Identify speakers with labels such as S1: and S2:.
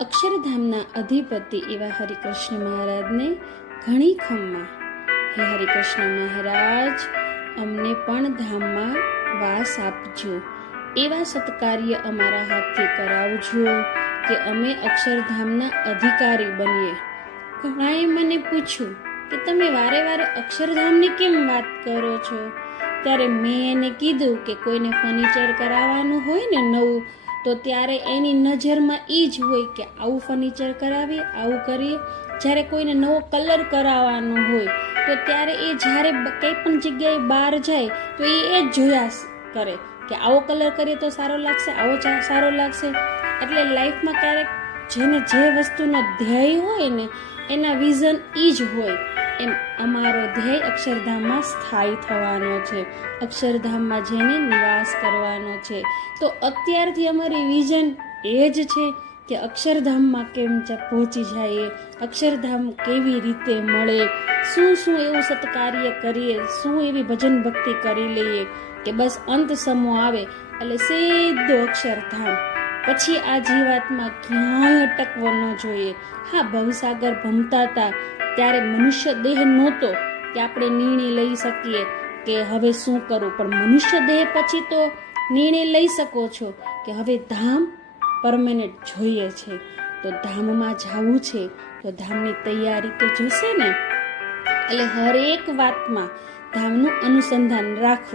S1: અક્ષરધામના અધિપતિ એવા હરિકૃષ્ણ મહારાજને ઘણી ખમ્મા. હે હરિકૃષ્ણ મહારાજ, અમને પણ ધામમાં વાસ આપજો. એવા સત્કાર્ય અમારા હાથથી કરાવજો કે અમે અક્ષરધામના અધિકારી બનીએ. ઘણાએ મને પૂછ્યું કે તમે વારે વારે અક્ષરધામની કેમ વાત કરો છો? ત્યારે મેં એને કીધું કે કોઈને ફર્નિચર કરાવવાનું હોય ને નવું તો ત્યારે એની નજરમાં એ જ હોય કે આવું ફર્નિચર કરાવીએ, આવું કરીએ. જ્યારે કોઈને નવો કલર કરાવવાનો હોય, તો ત્યારે એ જ્યારે કંઈ પણ જગ્યાએ બહાર જાય, તો એ એ જ જોયા કરે કે આવો કલર કરીએ તો સારો લાગશે, આવો સારો લાગશે. એટલે લાઈફમાં ક્યારેક જેને જે વસ્તુનો ધ્યેય હોય ને, એના વિઝન એ જ હોય. એમ અમારો ધ્યેય અક્ષરધામમાં સ્થાયી થવાનો છે. અક્ષરધામમાં જઈને નિવાસ કરવાનો છે. તો અત્યારથી અમારી વિઝન એ જ છે કે અક્ષરધામમાં કેમ પહોંચી જઈએ? અક્ષરધામ કેવી રીતે મળે? શું શું એવું સત્કાર્ય કરીએ? શું એવી ભજન ભક્તિ કરી લઈએ? કે બસ અંત સમો આવે એટલે સીધો અક્ષરધામ. પછી આ જીવાતમાં ક્યાંય અટકવો ન જોઈએ. હા, ભવસાગર ભમતા હતા. ત્યારે મનુષ્ય દેહ નહોતો કે આપણે નિર્ણય લઈ શકીએ કે હવે શું કરવું પણ મનુષ્ય દેહ પછી તો નિર્ણય લઈ શકો છો કે હવે ધામ પરમેનન્ટ જોઈએ છે. તો ધામમાં જવું છે. તો ધામની તૈયારી તો જોશે ને? એટલે હરેક વાતમાં ધામનું અનુસંધાન રાખવું